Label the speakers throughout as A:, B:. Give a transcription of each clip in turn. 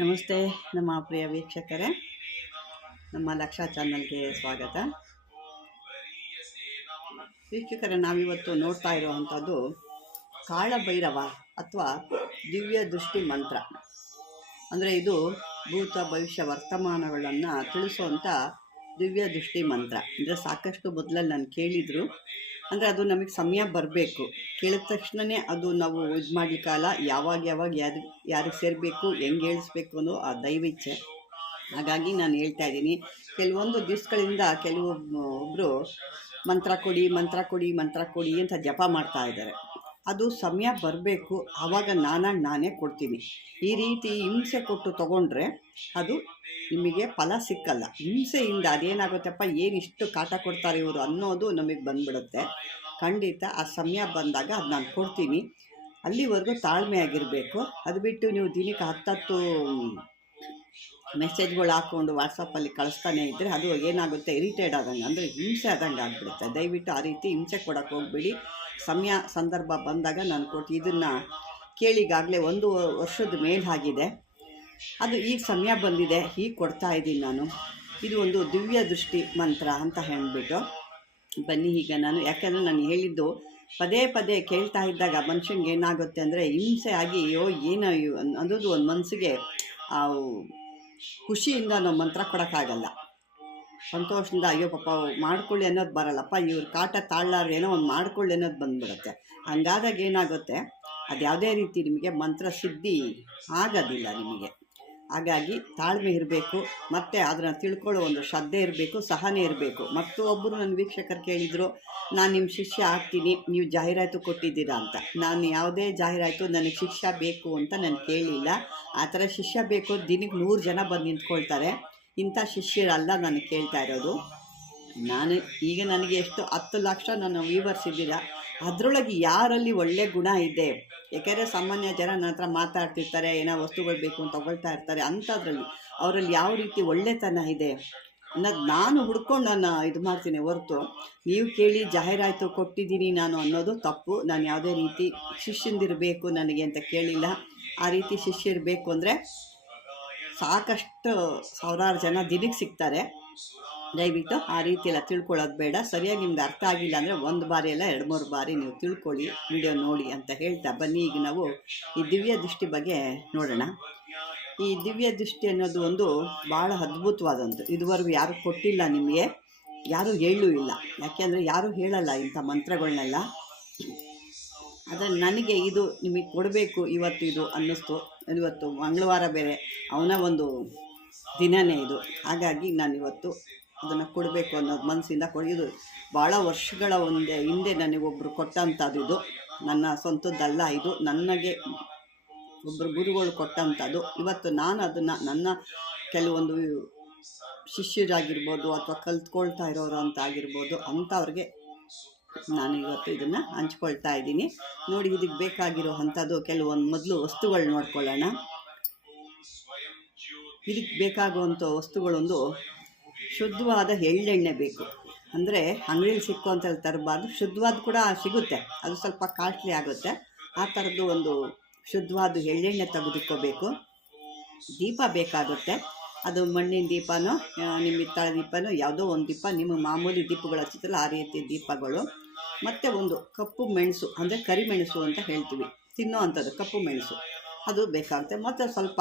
A: ನಮಸ್ತೆ, ನಮ್ಮ ಪ್ರಿಯ ವೀಕ್ಷಕರೇ. ನಮ್ಮ ಲಕ್ಷ ಚಾನಲ್ಗೆ ಸ್ವಾಗತ. ವೀಕ್ಷಕರೇ, ನಾವಿವತ್ತು ನೋಡ್ತಾ ಇರುವಂಥದ್ದು ಕಾಳಭೈರವ ಅಥವಾ ದಿವ್ಯ ದೃಷ್ಟಿ ಮಂತ್ರ. ಅಂದರೆ ಇದು ಭೂತ ಭವಿಷ್ಯ ವರ್ತಮಾನಗಳನ್ನು ತಿಳಿಸುವಂಥ ದಿವ್ಯ ದೃಷ್ಟಿ ಮಂತ್ರ. ಅಂದರೆ ಸಾಕಷ್ಟು ಮೊದಲಲ್ಲಿ ನಾನು ಕೇಳಿದರು ಅಂದರೆ ಅದು ನಮಗೆ ಸಮಯ ಬರಬೇಕು. ಕೇಳಿದ ತಕ್ಷಣವೇ ಅದು ನಾವು ಇದು ಮಾಡಲಿಕ್ಕಲ್ಲ ಯಾವಾಗ ಯಾವಾಗ ಯಾರು ಯಾರಿಗೆ ಸೇರಬೇಕು, ಹೆಂಗೆ ಹೇಳಿಸ್ಬೇಕು ಅನ್ನೋ ಆ ದೈವಿಚ್ಛೆ. ಹಾಗಾಗಿ ನಾನು ಹೇಳ್ತಾ ಇದ್ದೀನಿ. ಕೆಲವೊಂದು ದಿವಸಗಳಿಂದ ಕೆಲವು ಒಬ್ಬರು ಮಂತ್ರ ಕೊಡಿ ಮಂತ್ರ ಕೊಡಿ ಮಂತ್ರ ಕೊಡಿ ಅಂತ ಜಪ ಮಾಡ್ತಾ ಇದ್ದಾರೆ. ಅದು ಸಮಯ ಬರಬೇಕು, ಆವಾಗ ನಾನಾಗಿ ನಾನೇ ಕೊಡ್ತೀನಿ. ಈ ರೀತಿ ಹಿಂಸೆ ಕೊಟ್ಟು ತಗೊಂಡ್ರೆ ಅದು ನಿಮಗೆ ಫಲ ಸಿಕ್ಕಲ್ಲ. ಹಿಂಸೆಯಿಂದ ಅದೇನಾಗುತ್ತಪ್ಪ ಏನು ಇಷ್ಟು ಕಾಟ ಕೊಡ್ತಾರೆ ಇವರು ಅನ್ನೋದು ನಮಗೆ ಬಂದ್ಬಿಡುತ್ತೆ. ಖಂಡಿತ ಆ ಸಮಯ ಬಂದಾಗ ಅದು ನಾನು ಕೊಡ್ತೀನಿ. ಅಲ್ಲಿವರೆಗೂ ತಾಳ್ಮೆ ಆಗಿರಬೇಕು. ಅದು ಬಿಟ್ಟು ನೀವು ದಿನಕ್ಕೆ ಹತ್ತತ್ತು ಮೆಸೇಜ್ಗಳು ಹಾಕ್ಕೊಂಡು ವಾಟ್ಸಪ್ಪಲ್ಲಿ ಕಳಿಸ್ತಾನೆ ಇದ್ದರೆ ಅದು ಏನಾಗುತ್ತೆ, ಇರಿಟೇಟ್ ಆದಂಗೆ, ಅಂದರೆ ಹಿಂಸೆ ಆದಂಗೆ ಆಗಿಬಿಡುತ್ತೆ. ದಯವಿಟ್ಟು ಆ ರೀತಿ ಹಿಂಸೆ ಕೊಡೋಕ್ಕೆ ಹೋಗ್ಬೇಡಿ. ಸಮಯ ಸಂದರ್ಭ ಬಂದಾಗ ನಾನು ಕೊಟ್ಟು ಇದನ್ನು ಕೇಳಿಗಾಗಲೇ ಒಂದು ವರ್ಷದ ಮೇಲೆ ಆಗಿದೆ. ಅದು ಈಗ ಸಮಯ ಬಂದಿದೆ ಈಗ ಕೊಡ್ತಾ ಇದ್ದೀನಿ ನಾನು. ಇದು ಒಂದು ದಿವ್ಯ ದೃಷ್ಟಿ ಮಂತ್ರ ಅಂತ ಹೇಳಿಬಿಟ್ಟು ಬನ್ನಿ ಈಗ ನಾನು. ಯಾಕೆಂದರೆ ನಾನು ಹೇಳಿದ್ದು ಪದೇ ಪದೇ ಕೇಳ್ತಾ ಇದ್ದಾಗ ಮನುಷ್ಯಂಗೆ ಏನಾಗುತ್ತೆ ಅಂದರೆ ಹಿಂಸೆ ಆಗಿ, ಅಯ್ಯೋ, ಏನೋ ಅನ್ನೋದು ಒಂದು ಮನಸ್ಸಿಗೆ ಖುಷಿಯಿಂದ ನಾವು ಮಂತ್ರ ಕೊಡೋಕ್ಕಾಗಲ್ಲ. ಸಂತೋಷದಿಂದ, ಅಯ್ಯೋ ಪಾಪ, ಮಾಡ್ಕೊಳ್ಳಿ ಅನ್ನೋದು ಬರಲ್ಲಪ್ಪ, ಇವ್ರು ಕಾಟ ತಾಳ್ಲಾರ ಏನೋ ಒಂದು ಮಾಡ್ಕೊಳ್ಳಿ ಅನ್ನೋದು ಬಂದ್ಬಿಡುತ್ತೆ. ಹಂಗಾದಾಗ ಏನಾಗುತ್ತೆ, ಅದು ಯಾವುದೇ ರೀತಿ ನಿಮಗೆ ಮಂತ್ರ ಸಿದ್ಧಿ ಆಗೋದಿಲ್ಲ ನಿಮಗೆ. ಹಾಗಾಗಿ ತಾಳ್ಮೆ ಇರಬೇಕು, ಮತ್ತು ಅದನ್ನು ತಿಳ್ಕೊಳ್ಳೋ ಒಂದು ಶ್ರದ್ಧೆ ಇರಬೇಕು, ಸಹನೆ ಇರಬೇಕು. ಮತ್ತು ಒಬ್ಬರು ನನ್ನ ವೀಕ್ಷಕರು ಕೇಳಿದರು, ನಾನು ನಿಮ್ಮ ಶಿಷ್ಯ ಆಗ್ತೀನಿ, ನೀವು ಜಾಹೀರಾತು ಕೊಟ್ಟಿದ್ದೀರಾ ಅಂತ. ನಾನು ಯಾವುದೇ ಜಾಹೀರಾತು ನನಗೆ ಶಿಷ್ಯ ಬೇಕು ಅಂತ ನಾನು ಕೇಳಿಲ್ಲ. ಆ ಥರ ಶಿಷ್ಯ ಬೇಕು, ದಿನಕ್ಕೆ ನೂರು ಜನ ಬಂದು ನಿಂತ್ಕೊಳ್ತಾರೆ. ಇಂಥ ಶಿಷ್ಯರಲ್ಲ ನಾನು ಕೇಳ್ತಾ ಇರೋದು. ನಾನು, ಈಗ ನನಗೆ ಎಷ್ಟು ಹತ್ತು ಲಕ್ಷ ನನ್ನ ವ್ಯೂವರ್ಸ್ ಇದ್ದೀರಾ? ಅದರೊಳಗೆ ಯಾರಲ್ಲಿ ಒಳ್ಳೆ ಗುಣ ಇದೆ? ಯಾಕೆಂದರೆ ಸಾಮಾನ್ಯ ಜನ ನನ್ನ ಹತ್ರ ಮಾತಾಡ್ತಿರ್ತಾರೆ, ಏನೋ ವಸ್ತುಗಳು ಬೇಕು ಅಂತ ತಗೊಳ್ತಾ ಇರ್ತಾರೆ, ಅಂಥದ್ರಲ್ಲಿ ಅವರಲ್ಲಿ ಯಾವ ರೀತಿ ಒಳ್ಳೆತನ ಇದೆ? ಅನ್ನೋದು ನಾನು ಹುಡ್ಕೊಂಡು ನಾನು ಇದು ಮಾಡ್ತೀನಿ ಹೊರತು, ನೀವು ಕೇಳಿ ಜಾಹೀರಾತು ಕೊಟ್ಟಿದ್ದೀನಿ ನಾನು ಅನ್ನೋದು ತಪ್ಪು. ನಾನು ಯಾವುದೇ ರೀತಿ ಶಿಷ್ಯಂದಿರಬೇಕು ನನಗೆ ಅಂತ ಕೇಳಿಲ್ಲ. ಆ ರೀತಿ ಶಿಷ್ಯರು ಬೇಕು ಅಂದರೆ ಸಾಕಷ್ಟು ಸಾವಿರಾರು ಜನ ದಿನಕ್ಕೆ ಸಿಗ್ತಾರೆ. ದಯವಿಟ್ಟು ಆ ರೀತಿ ಎಲ್ಲ ತಿಳ್ಕೊಳ್ಳೋದು ಬೇಡ. ಸರಿಯಾಗಿ ನಿಮ್ಗೆ ಅರ್ಥ ಆಗಿಲ್ಲ ಅಂದರೆ ಒಂದು ಬಾರಿ ಎಲ್ಲ ಎರಡು ಮೂರು ಬಾರಿ ನೀವು ತಿಳ್ಕೊಳ್ಳಿ, ವಿಡಿಯೋ ನೋಡಿ ಅಂತ ಹೇಳ್ತಾ ಬನ್ನಿ. ಈಗ ನಾವು ಈ ದಿವ್ಯ ದೃಷ್ಟಿ ಬಗ್ಗೆ ನೋಡೋಣ. ಈ ದಿವ್ಯ ದೃಷ್ಟಿ ಅನ್ನೋದು ಒಂದು ಭಾಳ ಅದ್ಭುತವಾದಂಥ ಇದುವರೆಗೂ ಯಾರು ಕೊಟ್ಟಿಲ್ಲ ನಿಮಗೆ, ಯಾರೂ ಹೇಳೂ ಇಲ್ಲ. ಯಾಕೆಂದರೆ ಯಾರೂ ಹೇಳಲ್ಲ ಇಂಥ ಮಂತ್ರಗಳನ್ನೆಲ್ಲ ಆದರೆ ನನಗೆ ಇದು ನಿಮಗೆ ಕೊಡಬೇಕು, ಇವತ್ತು ಇದು ಅನ್ನಿಸ್ತು. ಇವತ್ತು ಮಂಗಳವಾರ ಬೇರೆ. ಅವನ ಒಂದು ದಿನವೇ ಇದು. ಹಾಗಾಗಿ ನಾನು ಇವತ್ತು ಅದನ್ನು ಕೊಡಬೇಕು ಅನ್ನೋ ಮನಸ್ಸಿಂದ ಕೊಡಿದು ಭಾಳ ವರ್ಷಗಳ ಒಂದೇ ಹಿಂದೆ ನನಗೊಬ್ಬರು ಕೊಟ್ಟಂಥದ್ದು ಇದು. ನನ್ನ ಸ್ವಂತದ್ದಲ್ಲ ಇದು. ನನಗೆ ಒಬ್ಬರು ಗುರುಗಳು ಕೊಟ್ಟಂಥದ್ದು. ಇವತ್ತು ನಾನು ಅದನ್ನು ನನ್ನ ಕೆಲವೊಂದು ಶಿಷ್ಯರಾಗಿರ್ಬೋದು ಅಥವಾ ಕಲ್ತ್ಕೊಳ್ತಾ ಇರೋರು ಅಂತ ಆಗಿರ್ಬೋದು, ಅಂಥವ್ರಿಗೆ ನಾನು ಇವತ್ತು ಇದನ್ನು ಹಂಚ್ಕೊಳ್ತಾ ಇದ್ದೀನಿ. ನೋಡಿ ಇದಕ್ಕೆ ಬೇಕಾಗಿರೋ ಅಂಥದ್ದು ಕೆಲವೊಂದು ಮೊದಲು ವಸ್ತುಗಳು ನೋಡ್ಕೊಳ್ಳೋಣ. ಇದಕ್ಕೆ ಬೇಕಾಗುವಂಥ ವಸ್ತುಗಳೊಂದು ಶುದ್ಧವಾದ ಎಳ್ಳೆಣ್ಣೆ ಬೇಕು. ಅಂದರೆ ಅಂಗಡಿಯಲ್ಲಿ ಸಿಕ್ಕುವಂಥ ತರಬಾರ್ದು. ಶುದ್ಧವಾದ ಕೂಡ ಸಿಗುತ್ತೆ. ಅದು ಸ್ವಲ್ಪ ಕಾಸ್ಟ್ಲಿ ಆಗುತ್ತೆ. ಆ ಥರದ್ದು ಒಂದು ಶುದ್ಧವಾದ ಎಳ್ಳೆಣ್ಣೆ ತೆಗೆದುಕೋಬೇಕು. ದೀಪ ಬೇಕಾಗುತ್ತೆ. ಅದು ಮಣ್ಣಿನ ದೀಪನೋ ನಿಮ್ಮ ಹಿತ್ತಾಳ ದೀಪನೋ, ಯಾವುದೋ ಒಂದು ದೀಪ. ನಿಮ್ಮ ಮಾಮೂಲಿ ದೀಪಗಳು ಹಚ್ಚುತ್ತಲ್ಲ ಆ ರೀತಿ ದೀಪಗಳು. ಮತ್ತು ಒಂದು ಕಪ್ಪು ಮೆಣಸು, ಅಂದರೆ ಕರಿಮೆಣಸು ಅಂತ ಹೇಳ್ತೀವಿ. ತಿನ್ನೋ ಅಂಥದ್ದು ಕಪ್ಪು ಮೆಣಸು. ಅದು ಬೇಕಾಗುತ್ತೆ. ಮತ್ತು ಸ್ವಲ್ಪ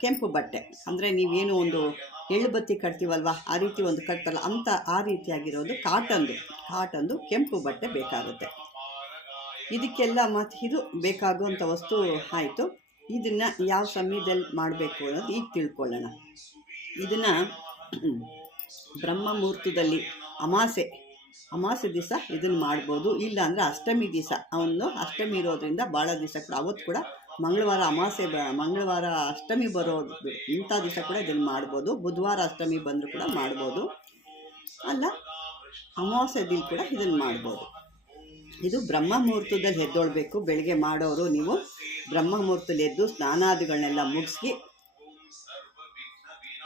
A: ಕೆಂಪು ಬಟ್ಟೆ. ಅಂದರೆ ನೀವೇನು ಒಂದು ಎಳ್ಳು ಬತ್ತಿ ಕಟ್ತೀವಲ್ವ? ಆ ರೀತಿ ಒಂದು ಕಟ್ತಲ್ಲ. ಅಂತ ಆ ರೀತಿಯಾಗಿರೋದು ಕಾಟನ್ದು ಕಾಟನ್ದು ಕೆಂಪು ಬಟ್ಟೆ ಬೇಕಾಗುತ್ತೆ. ಇದಕ್ಕೆಲ್ಲ ಮತ್ತು ಇದು ಬೇಕಾಗುವಂಥ ವಸ್ತು ಆಯಿತು. ಇದನ್ನು ಯಾವ ಸಮಯದಲ್ಲಿ ಮಾಡಬೇಕು ಅನ್ನೋದು ಈಗ ತಿಳ್ಕೊಳ್ಳೋಣ. ಇದನ್ನು ಬ್ರಹ್ಮ ಮುಹೂರ್ತದಲ್ಲಿ ಅಮಾಸೆ ಅಮಾಸೆ ದಿವಸ ಇದನ್ನು ಮಾಡ್ಬೋದು. ಇಲ್ಲ ಅಂದರೆ ಅಷ್ಟಮಿ ದಿವಸ. ಅವನು ಅಷ್ಟಮಿ ಇರೋದ್ರಿಂದ ಭಾಳ ದಿವಸ ಕೂಡ, ಅವತ್ತು ಕೂಡ ಮಂಗಳವಾರ ಅಮಾಸೆ ಬ, ಮಂಗಳವಾರ ಅಷ್ಟಮಿ ಬರೋದು ಇಂಥ ದಿವಸ ಕೂಡ ಇದನ್ನು ಮಾಡ್ಬೋದು. ಬುಧವಾರ ಅಷ್ಟಮಿ ಬಂದರೂ ಕೂಡ ಮಾಡ್ಬೋದು. ಅಲ್ಲ, ಅಮಾವಾಸ್ಯೆ ದಿನ ಕೂಡ ಇದನ್ನು ಮಾಡ್ಬೋದು. ಇದು ಬ್ರಹ್ಮ ಮುಹೂರ್ತದಲ್ಲಿ ಎದ್ದೊಳ್ಬೇಕು. ಬೆಳಗ್ಗೆ ಮಾಡೋರು ನೀವು ಬ್ರಹ್ಮ ಮುಹೂರ್ತದಲ್ಲಿ ಎದ್ದು ಸ್ನಾನಾದಿಗಳನ್ನೆಲ್ಲ ಮುಗಿಸಿ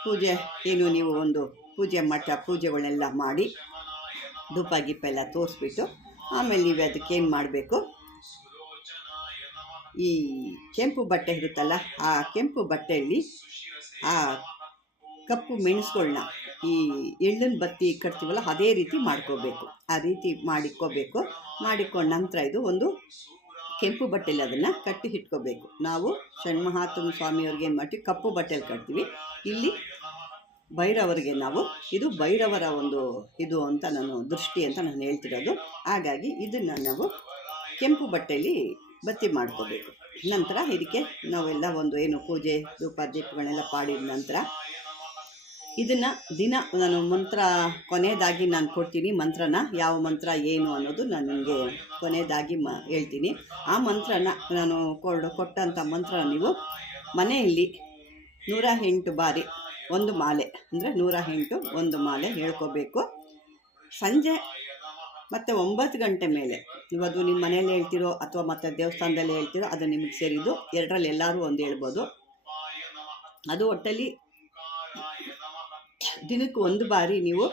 A: ಪೂಜೆ, ಏನು ನೀವು ಒಂದು ಪೂಜೆ ಮಠ ಪೂಜೆಗಳನ್ನೆಲ್ಲ ಮಾಡಿ ಧೂಪ ಗೀಪ ಎಲ್ಲ ತೋರಿಸ್ಬಿಟ್ಟು ಆಮೇಲೆ ನೀವು ಅದಕ್ಕೆ ಏನು ಮಾಡಬೇಕು? ಈ ಕೆಂಪು ಬಟ್ಟೆ ಇರುತ್ತಲ್ಲ, ಆ ಕೆಂಪು ಬಟ್ಟೆಯಲ್ಲಿ ಆ ಕಪ್ಪು ಮೆಣಸುಗಳನ್ನ ಈ ಎಳ್ಳನ್ನು ಬತ್ತಿ ಕಟ್ತೀವಲ್ಲ, ಅದೇ ರೀತಿ ಮಾಡ್ಕೋಬೇಕು. ಆ ರೀತಿ ಮಾಡಿಕ್ಕೋಬೇಕು ಮಾಡಿಕೊಂಡ ನಂತರ ಇದು ಒಂದು ಕೆಂಪು ಬಟ್ಟೆಲಿ ಅದನ್ನು ಕಟ್ಟಿ ಇಟ್ಕೋಬೇಕು. ನಾವು ಷಣ್ಮಹಾತ್ಮ ಸ್ವಾಮಿಯವ್ರಿಗೆ ಏನು ಮಾಡ್ತೀವಿ? ಕಪ್ಪು ಬಟ್ಟೆಲಿ ಕಟ್ತೀವಿ. ಇಲ್ಲಿ ಭೈರವರಿಗೆ ನಾವು ಇದು ಭೈರವರ ಒಂದು ಇದು ಅಂತ ನಾನು ದೃಷ್ಟಿ ಅಂತ ನಾನು ಹೇಳ್ತಿರೋದು. ಹಾಗಾಗಿ ಇದನ್ನು ನಾವು ಕೆಂಪು ಬಟ್ಟೆಯಲ್ಲಿ ಬತ್ತಿ ಮಾಡ್ಕೋಬೇಕು. ನಂತರ ಇದಕ್ಕೆ ನಾವೆಲ್ಲ ಒಂದು ಏನು ಪೂಜೆ, ಧೂಪ, ದೀಪಗಳನ್ನೆಲ್ಲ ಪಾಡಿದ ನಂತರ ಇದನ್ನು ದಿನ ನಾನು ಮಂತ್ರ ಕೊನೆಯದಾಗಿ ನಾನು ಕೊಡ್ತೀನಿ. ಮಂತ್ರನ ಯಾವ ಮಂತ್ರ ಏನು ಅನ್ನೋದು ನಾನು ನಿಮಗೆ ಕೊನೆಯದಾಗಿ ಮ ಹೇಳ್ತೀನಿ. ಆ ಮಂತ್ರನ ನಾನು ಕೊಡು ಕೊಟ್ಟಂಥ ಮಂತ್ರ ನೀವು ಮನೆಯಲ್ಲಿ ನೂರ ಎಂಟು ಬಾರಿ ಒಂದು ಮಾಲೆ, ಅಂದರೆ ನೂರ ಎಂಟು ಒಂದು ಮಾಲೆ ಹೇಳ್ಕೋಬೇಕು. ಸಂಜೆ ಮತ್ತು ಒಂಬತ್ತು ಗಂಟೆ ಮೇಲೆ ಇವತ್ತು ನಿಮ್ಮ ಮನೇಲಿ ಹೇಳ್ತಿರೋ ಅಥವಾ ಮತ್ತು ದೇವಸ್ಥಾನದಲ್ಲಿ ಹೇಳ್ತಿರೋ ಅದು ನಿಮಗೆ ಸೇರಿದ್ದು, ಎರಡರಲ್ಲಿ ಎಲ್ಲರೂ ಒಂದು ಹೇಳ್ಬೋದು. ಅದು ಒಟ್ಟಲ್ಲಿ ದಿನಕ್ಕೆ ಒಂದು ಬಾರಿ ನೀವು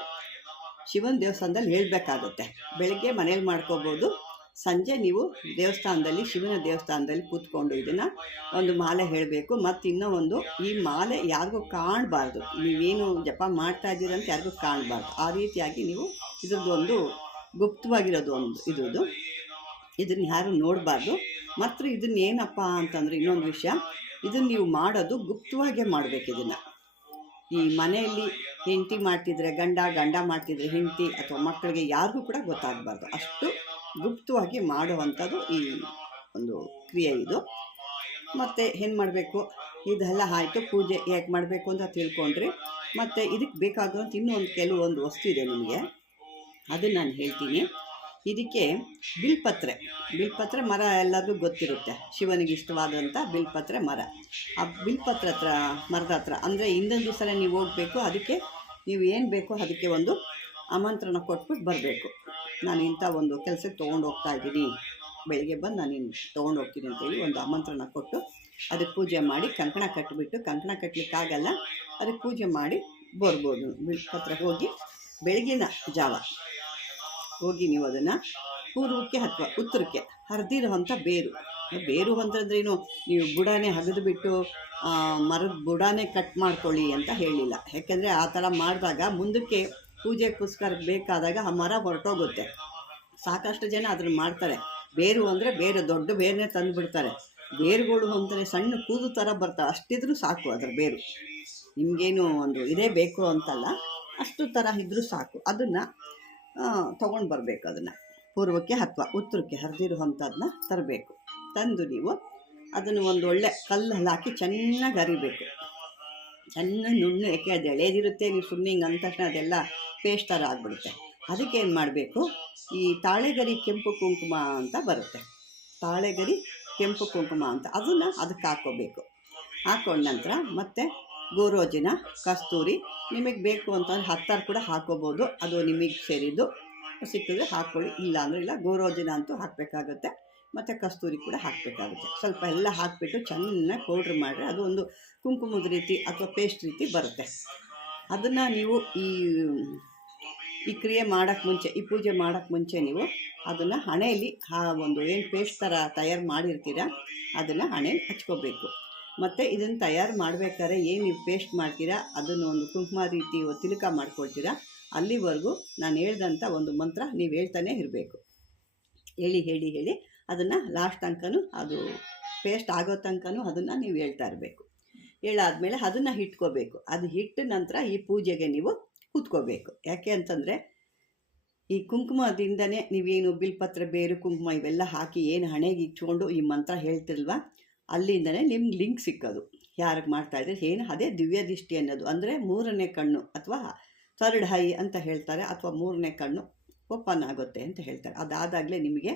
A: ಶಿವನ ದೇವಸ್ಥಾನದಲ್ಲಿ ಹೇಳಬೇಕಾಗುತ್ತೆ. ಬೆಳಗ್ಗೆ ಮನೇಲಿ ಮಾಡ್ಕೋಬೋದು. ಸಂಜೆ ನೀವು ದೇವಸ್ಥಾನದಲ್ಲಿ, ಶಿವನ ದೇವಸ್ಥಾನದಲ್ಲಿ ಕೂತ್ಕೊಂಡು ಇದನ್ನು ಒಂದು ಮಾಲೆ ಹೇಳಬೇಕು. ಮತ್ತು ಇನ್ನೂ ಒಂದು, ಈ ಮಾಲೆ ಯಾರಿಗೂ ಕಾಣಬಾರ್ದು. ನೀವೇನು ಜಪ ಮಾಡ್ತಾ ಇದ್ದೀರಂತ ಯಾರಿಗೂ ಕಾಣಬಾರ್ದು. ಆ ರೀತಿಯಾಗಿ ನೀವು ಇದ್ರದ್ದು ಒಂದು ಗುಪ್ತವಾಗಿರೋದು ಒಂದು ಇದ್ರದ್ದು. ಇದನ್ನು ಯಾರು ನೋಡಬಾರ್ದು. ಮತ್ತು ಇದನ್ನ ಏನಪ್ಪ ಅಂತಂದರೆ ಇನ್ನೊಂದು ವಿಷಯ. ಇದನ್ನು ನೀವು ಮಾಡೋದು ಗುಪ್ತವಾಗೇ ಮಾಡಬೇಕು ಇದನ್ನು. ಈ ಮನೆಯಲ್ಲಿ ಹೆಂಡತಿ ಮಾಡ್ತಿದ್ರೆ ಗಂಡ ಗಂಡ ಮಾಡ್ತಿದ್ರೆ ಹೆಂಡತಿ ಅಥವಾ ಮಕ್ಕಳಿಗೆ ಯಾರಿಗೂ ಕೂಡ ಗೊತ್ತಾಗಬಾರ್ದು. ಅಷ್ಟು ಗುಪ್ತವಾಗಿ ಮಾಡುವಂಥದ್ದು ಈ ಒಂದು ಕ್ರಿಯೆ ಇದು. ಮತ್ತು ಏನು ಮಾಡಬೇಕು? ಇದೆಲ್ಲ ಆಯಿತು, ಪೂಜೆ ಯಾಕೆ ಮಾಡಬೇಕು ಅಂತ ತಿಳ್ಕೊಂಡ್ರಿ. ಮತ್ತು ಇದಕ್ಕೆ ಬೇಕಾಗುವಂಥ ಇನ್ನೂ ಒಂದು ಕೆಲವೊಂದು ವಸ್ತು ಇದೆ ನಿಮಗೆ. ಅದನ್ನು ನಾನು ಹೇಳ್ತೀನಿ. ಇದಕ್ಕೆ ಬಿಲ್ಪತ್ರೆ. ಬಿಲ್ಪತ್ರೆ ಮರ ಎಲ್ಲರಿಗೂ ಗೊತ್ತಿರುತ್ತೆ. ಶಿವನಿಗೆ ಇಷ್ಟವಾದಂಥ ಬಿಲ್ಪತ್ರೆ ಮರ. ಆ ಬಿಲ್ಪತ್ರ ಹತ್ರ, ಮರದ ಹತ್ರ, ಅಂದರೆ ಹಿಂದಿನ ದಿವಸನೇ ನೀವು ಹೋಗಬೇಕು, ಅದಕ್ಕೆ ನೀವು ಏನು ಬೇಕೋ ಅದಕ್ಕೆ ಒಂದು ಆಮಂತ್ರಣ ಕೊಟ್ಬಿಟ್ಟು ಬರಬೇಕು. ನಾನು ಇಂಥ ಒಂದು ಕೆಲಸಕ್ಕೆ ತೊಗೊಂಡು ಹೋಗ್ತಾ ಇದ್ದೀನಿ. ಬೆಳಿಗ್ಗೆ ಬಂದು ನಾನು ಇನ್ನು ತೊಗೊಂಡು ಹೋಗ್ತೀನಿ ಅಂತೇಳಿ ಒಂದು ಆಮಂತ್ರಣ ಕೊಟ್ಟು ಅದಕ್ಕೆ ಪೂಜೆ ಮಾಡಿ ಕಂಕಣ ಕಟ್ಟಿಬಿಟ್ಟು ಕಂಕಣ ಕಟ್ಟಲಿಕ್ಕಾಗಲ್ಲ ಅದಕ್ಕೆ ಪೂಜೆ ಮಾಡಿ ಬರ್ಬೋದು. ಹತ್ರ ಹೋಗಿ ಬೆಳಗಿನ ಜಾವ. ಹೋಗಿ ನೀವು ಅದನ್ನು ಪೂರ್ವಕ್ಕೆ ಅಥವಾ ಉತ್ತರಕ್ಕೆ ಹರಿದಿರುವಂಥ ಬೇರು. ಬೇರು ಅಂತಂದ್ರೇನು ನೀವು ಬುಡಾನೇ ಹಗದು ಬಿಟ್ಟು ಮರದ ಬುಡಾನೇ ಕಟ್ ಮಾಡ್ಕೊಳ್ಳಿ ಅಂತ ಹೇಳಿಲ್ಲ. ಯಾಕೆಂದರೆ ಆ ಥರ ಮಾಡಿದಾಗ ಮುಂದಕ್ಕೆ ಪೂಜೆಗೋಸ್ಕರ ಬೇಕಾದಾಗ ಆ ಮರ ಹೊರಟೋಗುತ್ತೆ. ಸಾಕಷ್ಟು ಜನ ಅದನ್ನು ಮಾಡ್ತಾರೆ. ಬೇರು ಅಂದರೆ ಬೇರು, ದೊಡ್ಡ ಬೇರನ್ನೇ ತಂದು ಬಿಡ್ತಾರೆ ಬೇರುಗಳು ಅಂತಲೇ ಸಣ್ಣ ಕೂದು ಥರ ಬರ್ತವೆ. ಅಷ್ಟಿದ್ರೂ ಸಾಕು ಅದರ ಬೇರು. ನಿಮಗೇನು ಒಂದು ಇದೇ ಬೇಕು ಅಂತಲ್ಲ, ಅಷ್ಟು ಥರ ಇದ್ದರೂ ಸಾಕು. ಅದನ್ನು ತೊಗೊಂಡು ಬರಬೇಕು ಅದನ್ನು. ಪೂರ್ವಕ್ಕೆ ಅಥವಾ ಉತ್ತರಕ್ಕೆ ಹರಿದಿರುವಂಥದನ್ನ ತರಬೇಕು. ತಂದು ನೀವು ಅದನ್ನು ಒಂದು ಒಳ್ಳೆ ಕಲ್ಲಲ್ಲಿ ಹಾಕಿ ಚೆನ್ನಾಗಿ ಅರಿಬೇಕು ಚೆನ್ನಾಗಿ ನುಣ್ಣು ಯಾಕೆ ಅದು ಎಳೆದಿರುತ್ತೆ ನೀವು ಸುಮ್ಮನೆ ಹಿಂಗೆ ಅಂದ ತಕ್ಷಣ ಅದೆಲ್ಲ ಪೇಸ್ಟ್ ಥರ ಆಗಿಬಿಡುತ್ತೆ ಏನು ಮಾಡಬೇಕು? ಈ ತಾಳೆಗರಿ ಕೆಂಪು ಕುಂಕುಮ ಅಂತ ಬರುತ್ತೆ. ತಾಳೆಗರಿ ಕೆಂಪು ಕುಂಕುಮ ಅಂತ. ಅದನ್ನು ಅದಕ್ಕೆ ಹಾಕ್ಕೋಬೇಕು. ಹಾಕೊಂಡ ನಂತರ ಮತ್ತೆ ಗೋರೋಜಿನ, ಕಸ್ತೂರಿ, ನಿಮಗೆ ಬೇಕು ಅಂತಂದ್ರೆ ಹತ್ತಾರು ಕೂಡ ಹಾಕೋಬೋದು ಅದು ನಿಮಗೆ ಸೇರಿದ್ದು. ಸಿಕ್ಕಿದ್ರೆ ಹಾಕ್ಕೊಳ್ಳಿ. ಇಲ್ಲ ಅಂದರೆ ಇಲ್ಲ, ಗೋರೋಜಿನ ಅಂತೂ ಹಾಕಬೇಕಾಗುತ್ತೆ. ಮತ್ತು ಕಸ್ತೂರಿ ಕೂಡ ಹಾಕಬೇಕಾಗುತ್ತೆ. ಸ್ವಲ್ಪ ಎಲ್ಲ ಹಾಕಿಬಿಟ್ಟು ಚೆನ್ನಾಗಿ ಪೌಡ್ರ್ ಮಾಡಿದ್ರೆ ಅದು ಒಂದು ಕುಂಕುಮದ ರೀತಿ ಅಥವಾ ಪೇಸ್ಟ್ ರೀತಿ ಬರುತ್ತೆ. ಅದನ್ನು ನೀವು ಈ ಈ ಕ್ರಿಯೆ ಮಾಡೋಕ್ಕೆ ಮುಂಚೆ, ಈ ಪೂಜೆ ಮಾಡೋಕ್ಕೆ ಮುಂಚೆ ನೀವು ಅದನ್ನು ಹಣೆಯಲ್ಲಿ ಆ ಒಂದು ಏನು ಪೇಸ್ಟ್ ಥರ ತಯಾರು ಮಾಡಿರ್ತೀರ, ಅದನ್ನು ಹಣೆಯಲ್ಲಿ ಹಚ್ಕೋಬೇಕು. ಮತ್ತು ಇದನ್ನು ತಯಾರು ಮಾಡಬೇಕಾದ್ರೆ ಏನು ನೀವು ಪೇಸ್ಟ್ ಮಾಡ್ತೀರಾ, ಅದನ್ನು ಒಂದು ಕುಂಕುಮ ರೀತಿ ತಿಲಕ ಮಾಡ್ಕೊಳ್ತೀರಾ, ಅಲ್ಲಿವರೆಗೂ ನಾನು ಹೇಳ್ದಂಥ ಒಂದು ಮಂತ್ರ ನೀವು ಹೇಳ್ತಾನೆ ಇರಬೇಕು. ಹೇಳಿ ಹೇಳಿ ಹೇಳಿ ಅದನ್ನು ಲಾಸ್ಟ್ ತನಕನೂ ಅದು ಪೇಸ್ಟ್ ಆಗೋ ತನಕನೂ ಅದನ್ನು ನೀವು ಹೇಳ್ತಾ ಇರಬೇಕು. ಹೇಳಾದ್ಮೇಲೆ ಅದನ್ನು ಇಟ್ಕೋಬೇಕು ಅದು ಇಟ್ಟ ನಂತರ ಈ ಪೂಜೆಗೆ ನೀವು ಕೂತ್ಕೋಬೇಕು. ಯಾಕೆ ಅಂತಂದರೆ, ಈ ಕುಂಕುಮದಿಂದನೇ ನೀವೇನು ಬಿಲ್ಪತ್ರ, ಬೇರು, ಕುಂಕುಮ ಇವೆಲ್ಲ ಹಾಕಿ ಏನು ಹಣೆಗೆ ಇಟ್ಕೊಂಡು ಈ ಮಂತ್ರ ಹೇಳ್ತಿಲ್ವಾ ಅಲ್ಲಿಂದನೇ ನಿಮ್ಗೆ ಲಿಂಕ್ ಸಿಕ್ಕೋದು. ಯಾರಿಗೆ ಮಾಡ್ತಾ ಮಾಡ್ತಾಯಿದ್ರೆ ಏನು ಅದೇ ದಿವ್ಯ ದೃಷ್ಟಿ ಅನ್ನೋದು. ಅಂದರೆ ಮೂರನೇ ಕಣ್ಣು ಅಥವಾ ಥರ್ಡ್ ಹೈ ಅಂತ ಹೇಳ್ತಾರೆ, ಅಥವಾ ಮೂರನೇ ಕಣ್ಣು ಓಪನ್ ಆಗುತ್ತೆ ಅಂತ ಹೇಳ್ತಾರೆ. ಅದಾದಾಗಲೇ ನಿಮಗೆ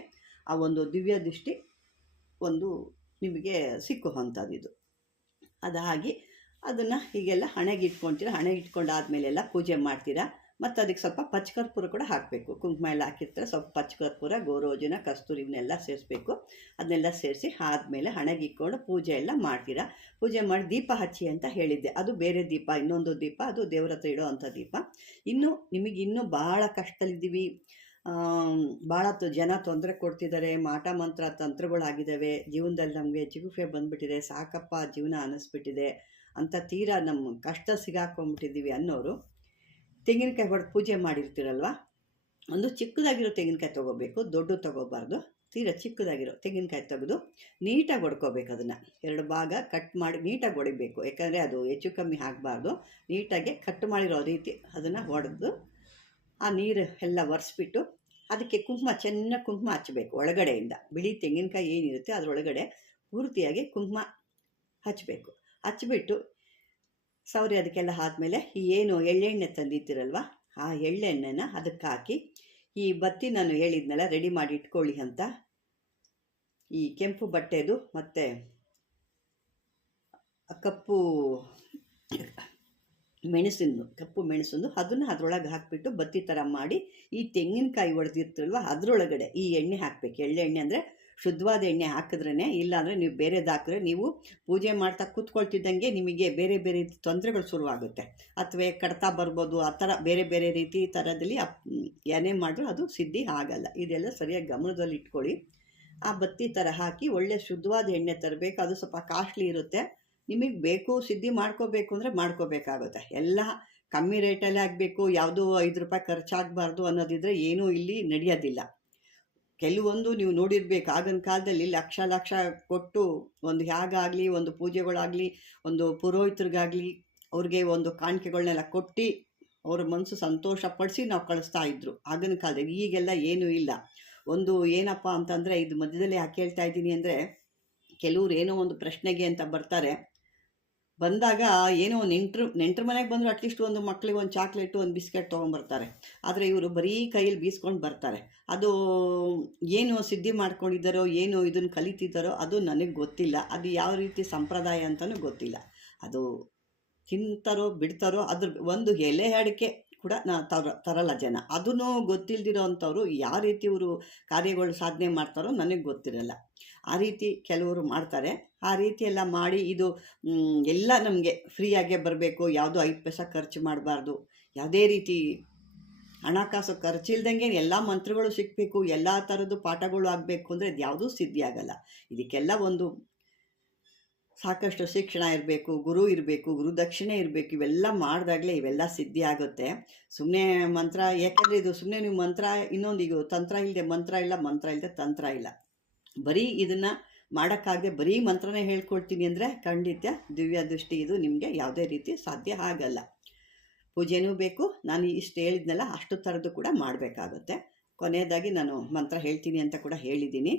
A: ಆ ಒಂದು ದಿವ್ಯ ದೃಷ್ಟಿ ಒಂದು ನಿಮಗೆ ಸಿಕ್ಕುವಂಥದ್ದು ಇದು. ಅದಾಗಿ ಅದನ್ನು ಹೀಗೆಲ್ಲ ಹಣೆಗೆ ಇಟ್ಕೊತೀರ ಹಣೆಗೆ ಎಲ್ಲ ಪೂಜೆ ಮಾಡ್ತೀರಾ. ಮತ್ತು ಅದಕ್ಕೆ ಸ್ವಲ್ಪ ಪಚ್ಚಕರ್ಪೂರ ಕೂಡ ಹಾಕಬೇಕು. ಕುಂಕುಮ ಎಲ್ಲ ಹಾಕಿರ್ತಾರೆ, ಸ್ವಲ್ಪ ಪಚ್ಚಕರ್ಪೂರ, ಗೋರೋಜನ, ಕಸ್ತೂರಿ ಇವನ್ನೆಲ್ಲ ಸೇರಿಸ್ಬೇಕು. ಅದನ್ನೆಲ್ಲ ಸೇರಿಸಿ ಆದಮೇಲೆ ಹಣೆಗೆ ಇಟ್ಕೊಂಡು ಪೂಜೆ ಎಲ್ಲ ಮಾಡ್ತೀರಾ. ಪೂಜೆ ಮಾಡಿ ದೀಪ ಹಚ್ಚಿ ಅಂತ ಹೇಳಿದ್ದೆ. ಅದು ಬೇರೆ ದೀಪ, ಇನ್ನೊಂದು ದೀಪ, ಅದು ದೇವ್ರ ಹತ್ರ ಇಡೋ ಅಂಥ ದೀಪ. ಇನ್ನು ನಿಮಗೆ ಇನ್ನೂ ಭಾಳ ಕಷ್ಟದಲ್ಲಿದ್ದೀವಿ. ಭಾಳ ಜನ ತೊಂದರೆ ಕೊಡ್ತಿದ್ದಾರೆ. ಮಾಟ, ಮಂತ್ರ, ತಂತ್ರಗಳಾಗಿದ್ದಾವೆ. ಜೀವನದಲ್ಲಿ ನಮಗೆ ಜಿಗುಫೆ ಬಂದುಬಿಟ್ಟಿದೆ. ಸಾಕಪ್ಪ ಜೀವನ ಅನ್ನಿಸ್ಬಿಟ್ಟಿದೆ ಅಂತ ತೀರಾ ನಮ್ಮ ಕಷ್ಟ ಸಿಗಾಕೊಂಡ್ಬಿಟ್ಟಿದ್ದೀವಿ ಅನ್ನೋರು. ತೆಂಗಿನಕಾಯಿ ಹೊಡೆದು ಪೂಜೆ ಮಾಡಿರ್ತೀರಲ್ವ? ಒಂದು ಚಿಕ್ಕದಾಗಿರೋ ತೆಂಗಿನಕಾಯಿ ತೊಗೋಬೇಕು ದೊಡ್ಡ ತೊಗೋಬಾರ್ದು. ತೀರಾ ಚಿಕ್ಕದಾಗಿರೋ ತೆಂಗಿನಕಾಯಿ ತೆಗೆದು ನೀಟಾಗಿ ಹೊಡ್ಕೋಬೇಕು ಅದನ್ನು. ಎರಡು ಭಾಗ ಕಟ್ ಮಾಡಿ ನೀಟಾಗಿ ಹೊಡಿಬೇಕು ಯಾಕಂದರೆ ಅದು ಹೆಚ್ಚು ಕಮ್ಮಿ ಹಾಕಬಾರ್ದು. ನೀಟಾಗಿ ಕಟ್ ಮಾಡಿರೋ ರೀತಿ ಅದನ್ನು ಹೊಡೆದು ಆ ನೀರು ಎಲ್ಲ ಒರೆಸ್ಬಿಟ್ಟು ಅದಕ್ಕೆ ಕುಂಕುಮ, ಚೆನ್ನಾಗಿ ಕುಂಕುಮ ಹಚ್ಚಬೇಕು ಒಳಗಡೆಯಿಂದ. ಬಿಳಿ ತೆಂಗಿನಕಾಯಿ ಏನಿರುತ್ತೆ ಅದರೊಳಗಡೆ ಪೂರ್ತಿಯಾಗಿ ಕುಂಕುಮ ಹಚ್ಚಬೇಕು ಹಚ್ಬಿಟ್ಟು ಸೌರಿ ಅದಕ್ಕೆಲ್ಲ ಆದಮೇಲೆ ಈ ಏನು ಎಳ್ಳೆಣ್ಣೆ ತಂದಿದ್ದೀರಲ್ವ ಆ ಎಳ್ಳೆಣ್ಣೆನ ಅದಕ್ಕೆ ಹಾಕಿ ಈ ಬತ್ತಿ ನಾನು ಹೇಳಿದ್ನಲ್ಲ ರೆಡಿ ಮಾಡಿ ಇಟ್ಕೊಳ್ಳಿ ಅಂತ. ಈ ಕೆಂಪು ಬಟ್ಟೆದು ಮತ್ತು ಕಪ್ಪು ಮೆಣಸಿಂದು ಕಪ್ಪು ಮೆಣಸಿಂದು ಅದನ್ನು ಅದರೊಳಗೆ ಹಾಕಿಬಿಟ್ಟು ಬತ್ತಿ ಥರ ಮಾಡಿ ಈ ತೆಂಗಿನಕಾಯಿ ಒಡೆದಿರ್ತಲ್ವ ಅದರೊಳಗಡೆ ಈ ಎಣ್ಣೆ ಹಾಕಬೇಕು. ಎಳ್ಳೆಣ್ಣೆ ಅಂದರೆ ಶುದ್ಧವಾದ ಎಣ್ಣೆ ಹಾಕಿದ್ರೇ ಇಲ್ಲಾಂದರೆ ನೀವು ಬೇರೆದು ಹಾಕಿದ್ರೆ ನೀವು ಪೂಜೆ ಮಾಡ್ತಾ ಕೂತ್ಕೊಳ್ತಿದ್ದಂಗೆ ನಿಮಗೆ ಬೇರೆ ಬೇರೆ ರೀತಿ ತೊಂದರೆಗಳು ಶುರುವಾಗುತ್ತೆ. ಅಥವಾ ಕಡ್ತಾ ಬರ್ಬೋದು, ಆ ಥರ ಬೇರೆ ಬೇರೆ ರೀತಿ ಥರದಲ್ಲಿ ಏನೇ ಮಾಡಿದ್ರೂ ಅದು ಸಿದ್ಧಿ ಆಗಲ್ಲ. ಇದೆಲ್ಲ ಸರಿಯಾಗಿ ಗಮನದಲ್ಲಿ ಇಟ್ಕೊಳ್ಳಿ. ಆ ಬತ್ತಿ ಥರ ಹಾಕಿ ಒಳ್ಳೆ ಶುದ್ಧವಾದ ಎಣ್ಣೆ ತರಬೇಕು, ಅದು ಸ್ವಲ್ಪ ಕಾಸ್ಟ್ಲಿ ಇರುತ್ತೆ. ನಿಮಗೆ ಬೇಕು, ಸಿದ್ಧಿ ಮಾಡ್ಕೋಬೇಕು ಅಂದರೆ ಮಾಡ್ಕೋಬೇಕಾಗುತ್ತೆ. ಎಲ್ಲ ಕಮ್ಮಿ ರೇಟಲ್ಲಿ ಆಗಬೇಕು ಯಾವುದೋ ಐದು ರೂಪಾಯಿ ಖರ್ಚಾಗಬಾರ್ದು ಅನ್ನೋದಿದ್ರೆ ಏನೂ ಇಲ್ಲಿ ನಡೆಯೋದಿಲ್ಲ. ಕೆಲವೊಂದು ನೀವು ನೋಡಿರ್ಬೇಕು. ಆಗಿನ ಕಾಲದಲ್ಲಿ ಲಕ್ಷ ಲಕ್ಷ ಕೊಟ್ಟು ಒಂದು ಹೇಗಾಗಲಿ ಒಂದು ಪೂಜೆಗಳಾಗಲಿ, ಒಂದು ಪುರೋಹಿತರಿಗಾಗಲಿ ಅವ್ರಿಗೆ ಒಂದು ಕಾಣಿಕೆಗಳನ್ನೆಲ್ಲ ಕೊಟ್ಟು ಅವ್ರ ಮನಸ್ಸು ಸಂತೋಷ ಪಡಿಸಿ ನಾವು ಕಳಿಸ್ತಾ ಇದ್ರು. ಆಗಿನ ಕಾಲದಲ್ಲಿ ಈಗೆಲ್ಲ ಏನೂ ಇಲ್ಲ. ಒಂದು ಏನಪ್ಪ ಅಂತಂದರೆ, ಇದು ಮಧ್ಯದಲ್ಲಿ ಯಾಕೆ ಹೇಳ್ತಾ ಇದ್ದೀನಿ ಅಂದರೆ, ಕೆಲವ್ರು ಏನೋ ಒಂದು ಪ್ರಶ್ನೆಗೆ ಅಂತ ಬರ್ತಾರೆ. ಬಂದಾಗ ಏನೋ ನೆಂಟರು, ನೆಂಟ್ರ ಮನೆಗೆ ಬಂದರೂ ಅಟ್ಲೀಸ್ಟ್ ಒಂದು ಮಕ್ಕಳಿಗೆ ಒಂದು ಚಾಕ್ಲೇಟು ಒಂದು ಬಿಸ್ಕೆಟ್ ತೊಗೊಂಬರ್ತಾರೆ. ಆದರೆ ಇವರು ಬರೀ ಕೈಯಲ್ಲಿ ಬೀಸ್ಕೊಂಡು ಬರ್ತಾರೆ. ಅದು ಏನು ಸಿದ್ಧಿ ಮಾಡ್ಕೊಂಡಿದ್ದಾರೋ, ಏನು ಇದನ್ನು ಕಲಿತಿದ್ದಾರೋ ಅದು ನನಗೆ ಗೊತ್ತಿಲ್ಲ. ಅದು ಯಾವ ರೀತಿ ಸಂಪ್ರದಾಯ ಅಂತಲೂ ಗೊತ್ತಿಲ್ಲ. ಅದು ತಿಂತಾರೋ, ಬಿಡ್ತಾರೋ, ಅದ್ರ ಒಂದು ಎಲೆ ಅಡಿಕೆ ಕೂಡ ನಾ ತರ ತರಲ್ಲ ಜನ. ಅದನ್ನು ಗೊತ್ತಿಲ್ದಿರೋ ಅಂಥವ್ರು ಯಾವ ರೀತಿ ಇವರು ಕಾರ್ಯಗಳು ಸಾಧನೆ ಮಾಡ್ತಾರೋ ನನಗೆ ಗೊತ್ತಿರಲ್ಲ. ಆ ರೀತಿ ಕೆಲವರು ಮಾಡ್ತಾರೆ. ಆ ರೀತಿ ಎಲ್ಲ ಮಾಡಿ ಇದು ಎಲ್ಲ ನಮಗೆ ಫ್ರೀಯಾಗೇ ಬರಬೇಕು. ಯಾವುದೋ ಐದು ಪೈಸೆ ಖರ್ಚು ಮಾಡಬಾರ್ದು. ಯಾವುದೇ ರೀತಿ ಹಣಕಾಸು ಖರ್ಚಿಲ್ದಂಗೆ ಎಲ್ಲ ಮಂತ್ರಗಳು ಸಿಕ್ಕಬೇಕು ಎಲ್ಲ ಥರದ್ದು ಪಾಠಗಳು ಆಗಬೇಕು ಅಂದರೆ ಅದು ಯಾವುದೂ ಸಿದ್ಧಿ ಆಗಲ್ಲ. ಇದಕ್ಕೆಲ್ಲ ಒಂದು ಸಾಕಷ್ಟು ಶಿಕ್ಷಣ ಇರಬೇಕು, ಗುರು ಇರಬೇಕು, ಗುರು ದಕ್ಷಿಣೆ ಇರಬೇಕು, ಇವೆಲ್ಲ ಮಾಡಿದಾಗಲೇ ಇವೆಲ್ಲ ಸಿದ್ಧಿ ಆಗುತ್ತೆ. ಸುಮ್ಮನೆ ಮಂತ್ರ, ಯಾಕೆಂದರೆ ಇದು ಸುಮ್ಮನೆ ನೀವು ಮಂತ್ರ, ಇನ್ನೊಂದು ಈಗ ತಂತ್ರ ಇಲ್ಲದೆ ಮಂತ್ರ ಇಲ್ಲ, ಮಂತ್ರ ಇಲ್ಲದೆ ತಂತ್ರ ಇಲ್ಲ. ಬರೀ ಇದನ್ನು ಮಾಡೋಕ್ಕಾಗದೆ ಬರೀ ಮಂತ್ರನೇ ಹೇಳ್ಕೊಳ್ತೀನಿ ಅಂದರೆ ಖಂಡಿತ ದಿವ್ಯ ದೃಷ್ಟಿ ಇದು ನಿಮಗೆ ಯಾವುದೇ ರೀತಿ ಸಾಧ್ಯ ಆಗಲ್ಲ. ಪೂಜೆನೂ ಬೇಕು, ನಾನು ಇಷ್ಟು ಹೇಳಿದ್ನಲ್ಲ ಅಷ್ಟು ಥರದ್ದು ಕೂಡ ಮಾಡಬೇಕಾಗುತ್ತೆ. ಕೊನೆಯದಾಗಿ ನಾನು ಮಂತ್ರ ಹೇಳ್ತೀನಿ ಅಂತ ಕೂಡ ಹೇಳಿದ್ದೀನಿ.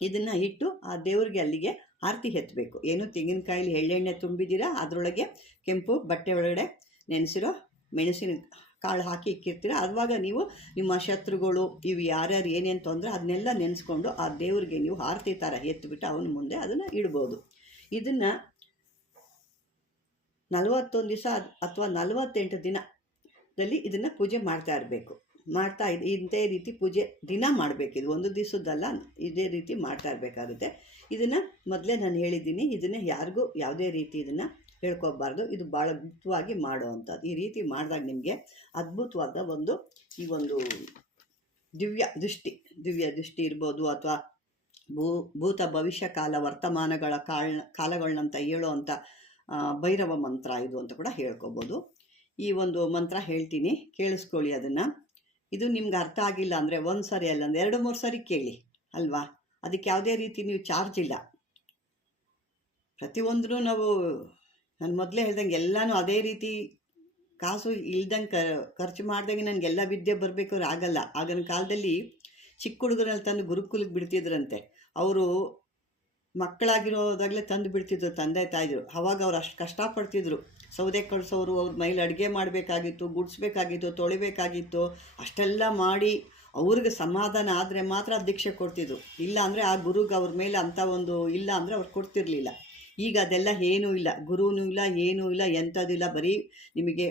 A: ಇದನ್ನು ಇಟ್ಟು ಆ ದೇವ್ರಿಗೆ ಅಲ್ಲಿಗೆ ಆರತಿ ಎತ್ತಬೇಕು ಏನು? ತೆಂಗಿನಕಾಯಿಲಿ ಎಳ್ಳೆಣ್ಣೆ ತುಂಬಿದ್ದೀರಾ? ಅದರೊಳಗೆ ಕೆಂಪು ಬಟ್ಟೆ ಒಳಗಡೆ ನೆನೆಸಿರೋ ಮೆಣಸಿನ ಕಾಳು ಹಾಕಿ ಇಕ್ಕಿರ್ತೀರ? ಅದುವಾಗ ನೀವು ನಿಮ್ಮ ಶತ್ರುಗಳು, ಇವು ಯಾರ್ಯಾರು ಏನೇನು ತೊಂದರೆ, ಅದನ್ನೆಲ್ಲ ನೆನೆಸ್ಕೊಂಡು ಆ ದೇವ್ರಿಗೆ ನೀವು ಆರತಿ ಥರ ಎತ್ತಿಬಿಟ್ಟು ಅವನ ಮುಂದೆ ಅದನ್ನು ಇಡ್ಬೋದು. ಇದನ್ನು ನಲವತ್ತೊಂದು ದಿವಸ ಅಥವಾ ನಲವತ್ತೆಂಟು ದಿನದಲ್ಲಿ ಇದನ್ನು ಪೂಜೆ ಮಾಡ್ತಾ ಇರಬೇಕು. ಮಾಡ್ತಾ ಇದೆ ಇದೇ ರೀತಿ ಪೂಜೆ ದಿನ ಮಾಡಬೇಕು. ಇದು ಒಂದು ದಿವಸದ್ದಲ್ಲ, ಇದೇ ರೀತಿ ಮಾಡ್ತಾ ಇರಬೇಕಾಗುತ್ತೆ. ಇದನ್ನು ಮೊದಲೇ ನಾನು ಹೇಳಿದ್ದೀನಿ. ಇದನ್ನು ಯಾರಿಗೂ ಯಾವುದೇ ರೀತಿ ಇದನ್ನು ಹೇಳ್ಕೊಬಾರ್ದು. ಇದು ಭಾಳ ಗುಪ್ತವಾಗಿ ಮಾಡುವಂಥದ್ದು. ಈ ರೀತಿ ಮಾಡಿದಾಗ ನಿಮಗೆ ಅದ್ಭುತವಾದ ಒಂದು, ಈ ಒಂದು ದಿವ್ಯ ದೃಷ್ಟಿ ದಿವ್ಯ ದೃಷ್ಟಿ ಇರ್ಬೋದು ಅಥವಾ ಭೂ, ಭೂತ ಭವಿಷ್ಯ ಕಾಲ, ವರ್ತಮಾನಗಳ ಕಾಳ ಕಾಲಗಳನ್ನಂತ ಹೇಳೋವಂಥ ಭೈರವ ಮಂತ್ರ ಇದು ಅಂತ ಕೂಡ ಹೇಳ್ಕೊಬೋದು. ಈ ಒಂದು ಮಂತ್ರ ಹೇಳ್ತೀನಿ. ಕೇಳಿಸ್ಕೊಳ್ಳಿ ಅದನ್ನು. ಇದು ನಿಮ್ಗೆ ಅರ್ಥ ಆಗಿಲ್ಲ ಅಂದರೆ ಒಂದು ಸಾರಿ ಅಲ್ಲ ಅಂದರೆ ಎರಡು, ಮೂರು ಸರಿ ಕೇಳಿ. ಅಲ್ವಾ? ಅದಕ್ಕೆ ಯಾವುದೇ ರೀತಿ ನೀವು ಚಾರ್ಜ್ ಇಲ್ಲ. ಪ್ರತಿಯೊಂದೂ ನಾವು, ನಾನು ಮೊದಲೇ ಹೇಳ್ದಂಗೆ ಎಲ್ಲನೂ ಅದೇ ರೀತಿ ಕಾಸು ಇಲ್ದಂಗೆ ಕ, ಖರ್ಚು ಮಾಡ್ದಂಗೆ ನನಗೆಲ್ಲ ವಿದ್ಯೆ ಬರಬೇಕು ಆಗಲ್ಲ. ಆಗಿನ ಕಾಲದಲ್ಲಿ ಚಿಕ್ಕ ಹುಡುಗರಲ್ಲಿ ತಂದು ಗುರುಕುಲಕ್ಕೆ ಬಿಡ್ತಿದ್ರಂತೆ. ಅವರು ಮಕ್ಕಳಾಗಿರೋದಾಗಲೇ ತಂದು ಬಿಡ್ತಿದ್ರು, ತಂದೆ ತಾಯಿದ್ರು. ಅವಾಗ ಅವ್ರು ಅಷ್ಟು ಕಷ್ಟಪಡ್ತಿದ್ರು. ಸೌದೆ ಕಳಿಸೋರು, ಅವ್ರ ಮೈಲಿ ಅಡುಗೆ ಮಾಡಬೇಕಾಗಿತ್ತು, ಗುಡಿಸ್ಬೇಕಾಗಿತ್ತು, ತೊಳಿಬೇಕಾಗಿತ್ತು, ಅಷ್ಟೆಲ್ಲ ಮಾಡಿ ಅವ್ರಿಗೆ ಸಮಾಧಾನ ಆದರೆ ಮಾತ್ರ ದೀಕ್ಷೆ ಕೊಡ್ತಿದ್ರು. ಇಲ್ಲ ಅಂದರೆ ಆ ಗುರುಗೆ ಅವ್ರ ಮೇಲೆ ಅಂಥ ಒಂದು ಇಲ್ಲ ಅಂದರೆ ಅವ್ರು ಕೊಡ್ತಿರ್ಲಿಲ್ಲ. ಈಗ ಅದೆಲ್ಲ ಏನೂ ಇಲ್ಲ. ಗುರುನೂ ಇಲ್ಲ, ಏನೂ ಇಲ್ಲ ಎಂಥದ್ದಿಲ್ಲ ಬರೀ ನಿಮಗೆ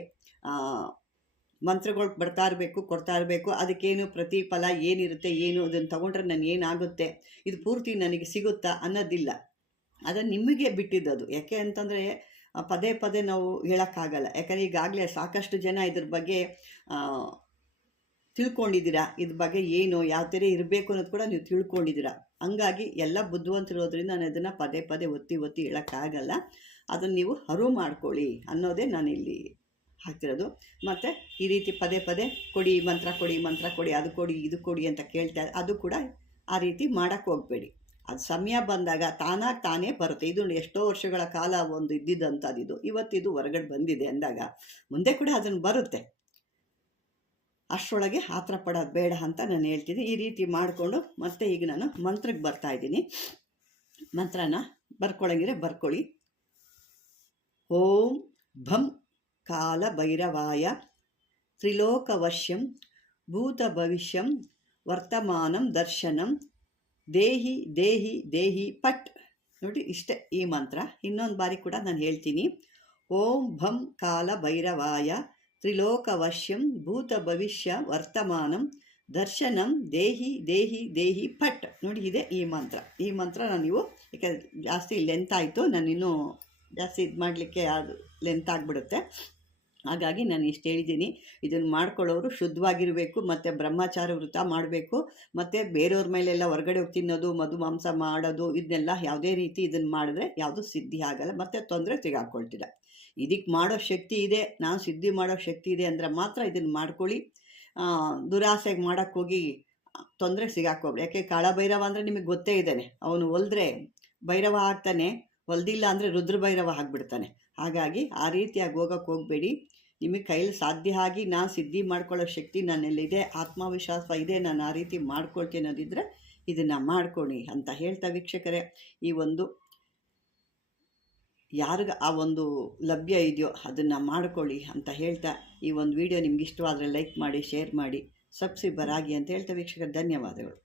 A: ಮಂತ್ರಗಳು ಬರ್ತಾ ಇರಬೇಕು, ಕೊಡ್ತಾ ಇರಬೇಕು. ಅದಕ್ಕೇನು ಪ್ರತಿಫಲ ಏನಿರುತ್ತೆ, ಏನು ಅದನ್ನು ತೊಗೊಂಡ್ರೆ ನಾನು ಏನಾಗುತ್ತೆ, ಇದು ಪೂರ್ತಿ ನನಗೆ ಸಿಗುತ್ತಾ ಅನ್ನೋದಿಲ್ಲ. ಅದನ್ನು ನಿಮಗೆ ಬಿಟ್ಟಿದ್ದದು. ಯಾಕೆ ಅಂತಂದರೆ, ಪದೇ ಪದೇ ನಾವು ಹೇಳೋಕ್ಕಾಗಲ್ಲ. ಯಾಕಂದರೆ ಈಗಾಗಲೇ ಸಾಕಷ್ಟು ಜನ ಇದ್ರ ಬಗ್ಗೆ ತಿಳ್ಕೊಂಡಿದ್ದೀರಾ? ಇದ್ರ ಬಗ್ಗೆ ಏನು, ಯಾವ ಥರ ಇರಬೇಕು ಅನ್ನೋದು ಕೂಡ ನೀವು ತಿಳ್ಕೊಂಡಿದ್ದೀರಾ? ಹಂಗಾಗಿ ಎಲ್ಲ ಬುದ್ಧಿವಂತರಿರೋದ್ರಿಂದ ನಾನು ಅದನ್ನು ಪದೇ ಪದೇ ಒತ್ತಿ ಒತ್ತಿ ಹೇಳೋಕ್ಕಾಗಲ್ಲ. ಅದನ್ನು ನೀವು ಅರಿವು ಮಾಡ್ಕೊಳ್ಳಿ ಅನ್ನೋದೇ ನಾನು ಇಲ್ಲಿ ಹಾಕ್ತಿರೋದು ಮತ್ತು ಈ ರೀತಿ ಪದೇ ಪದೇ ಕೊಡಿ, ಮಂತ್ರ ಕೊಡಿ ಮಂತ್ರ ಕೊಡಿ, ಅದು ಕೊಡಿ, ಇದು ಕೊಡಿ ಅಂತ ಕೇಳ್ತಾ ಅದು ಕೂಡ ಆ ರೀತಿ ಮಾಡೋಕ್ಕೆ ಹೋಗಬೇಡಿ. ಅದು ಸಮಯ ಬಂದಾಗ ತಾನಾಗಿ ತಾನೇ ಬರುತ್ತೆ. ಇದು ಎಷ್ಟೋ ವರ್ಷಗಳ ಕಾಲ ಒಂದು ಇದ್ದಿದ್ದಂಥದ್ದು ಇದು. ಇವತ್ತಿದು ಹೊರಗಡೆ ಬಂದಿದೆ ಅಂದಾಗ ಮುಂದೆ ಕೂಡ ಅದನ್ನು ಬರುತ್ತೆ. ಅಷ್ಟರೊಳಗೆ ಆತರ ಪಡೋದು ಬೇಡ ಅಂತ ನಾನು ಹೇಳ್ತೀನಿ. ಈ ರೀತಿ ಮಾಡಿಕೊಂಡು ಮತ್ತೆ ಈಗ ನಾನು ಮಂತ್ರಕ್ಕೆ ಬರ್ತಾ ಇದ್ದೀನಿ. ಮಂತ್ರನ ಬರ್ಕೊಳಂಗಿದ್ರೆ ಬರ್ಕೊಳ್ಳಿ. ಓಂ ಭಂ ಕಾಲ ಭೈರವಾಯ ತ್ರಿಲೋಕವಶ್ಯಂ ಭೂತ ಭವಿಷ್ಯಂ ವರ್ತಮಾನಂ ದರ್ಶನಂ ದೇಹಿ ದೇಹಿ ದೇಹಿ ಪಟ್. ನೋಡಿ ಇಷ್ಟೇ ಈ ಮಂತ್ರ. ಇನ್ನೊಂದು ಬಾರಿ ಕೂಡ ನಾನು ಹೇಳ್ತೀನಿ. ಓಂ ಭಂ ಕಾಲ ಭೈರವಾಯ ತ್ರಿಲೋಕವಶ್ಯಂ ಭೂತ ಭವಿಷ್ಯ ವರ್ತಮಾನಂ ದರ್ಶನಂ ದೇಹಿ ದೇಹಿ ದೇಹಿ ಪಟ್. ನೋಡಿ ಇದೆ ಈ ಮಂತ್ರ. ಈ ಮಂತ್ರ ನಾನು ನೀವು ಯಾಕೆ ಜಾಸ್ತಿ ಲೆಂತ್ ಆಯಿತು, ನಾನು ಇನ್ನೂ ಜಾಸ್ತಿ ಇದು ಮಾಡಲಿಕ್ಕೆ ಅದು ಲೆಂತ್ ಆಗಿಬಿಡುತ್ತೆ. ಹಾಗಾಗಿ ನಾನು ಇಷ್ಟು ಹೇಳಿದ್ದೀನಿ. ಇದನ್ನು ಮಾಡ್ಕೊಳ್ಳೋರು ಶುದ್ಧವಾಗಿರಬೇಕು ಮತ್ತು ಬ್ರಹ್ಮಚಾರ ವೃತ ಮಾಡಬೇಕು, ಮತ್ತು ಬೇರೆಯವ್ರ ಮೇಲೆಲ್ಲ ಹೊರಗಡೆ ಹೋಗಿ ತಿನ್ನೋದು, ಮಧು ಮಾಂಸ ಮಾಡೋದು ಇದನ್ನೆಲ್ಲ ಯಾವುದೇ ರೀತಿ ಇದನ್ನು ಮಾಡಿದ್ರೆ ಯಾವುದೂ ಸಿದ್ಧಿ ಆಗಲ್ಲ, ಮತ್ತು ತೊಂದರೆ ಸಿಗಾಕೊಳ್ತೀರ ಇದಕ್ಕೆ ಮಾಡೋ ಶಕ್ತಿ ಇದೆ, ನಾನು ಸಿದ್ಧಿ ಮಾಡೋ ಶಕ್ತಿ ಇದೆ ಅಂದರೆ ಮಾತ್ರ ಇದನ್ನು ಮಾಡ್ಕೊಳ್ಳಿ. ದುರಾಸೆಗೆ ಮಾಡೋಕ್ಕೋಗಿ ತೊಂದರೆ ಸಿಗಾಕೋಬೇಡಿ ಯಾಕೆ ಕಾಳಭೈರವ ಅಂದರೆ ನಿಮಗೆ ಗೊತ್ತೇ ಇದ್ದಾನೆ ಅವನು ಹೊಲ್ದ್ರೆ ಭೈರವ ಆಗ್ತಾನೆ, ಹೊಲ್ದಿಲ್ಲ ಅಂದರೆ ರುದ್ರ ಭೈರವ ಆಗಿಬಿಡ್ತಾನೆ. ಹಾಗಾಗಿ ಆ ರೀತಿಯಾಗಿ ಹೋಗೋಕ್ಕೆ ಹೋಗಬೇಡಿ. ನಿಮಗೆ ಕೈಲಿ ಸಾಧ್ಯ ಆಗಿ ನಾನು ಸಿದ್ಧಿ ಮಾಡ್ಕೊಳ್ಳೋ ಶಕ್ತಿ ನನ್ನಲ್ಲಿದೆ, ಆತ್ಮವಿಶ್ವಾಸ ಇದೆ, ನಾನು ಆ ರೀತಿ ಮಾಡ್ಕೊಳ್ತೀನಿ ಅನ್ನೋದಿದ್ರೆ ಇದನ್ನು ಮಾಡ್ಕೊಳ್ಳಿ ಅಂತ ಹೇಳ್ತಾ ವೀಕ್ಷಕರೇ, ಈ ಒಂದು ಯಾರಿಗೆ ಆ ಒಂದು ಲಭ್ಯ ಇದೆಯೋ ಅದನ್ನು ಮಾಡ್ಕೊಳ್ಳಿ ಅಂತ ಹೇಳ್ತಾ ಈ ಒಂದು ವಿಡಿಯೋ ನಿಮ್ಗೆ ಇಷ್ಟವಾದರೆ ಲೈಕ್ ಮಾಡಿ, ಶೇರ್ ಮಾಡಿ, ಸಬ್ಸ್ಕ್ರೈಬರ್ ಆಗಿ ಅಂತ ಹೇಳ್ತಾ ವೀಕ್ಷಕರು, ಧನ್ಯವಾದಗಳು.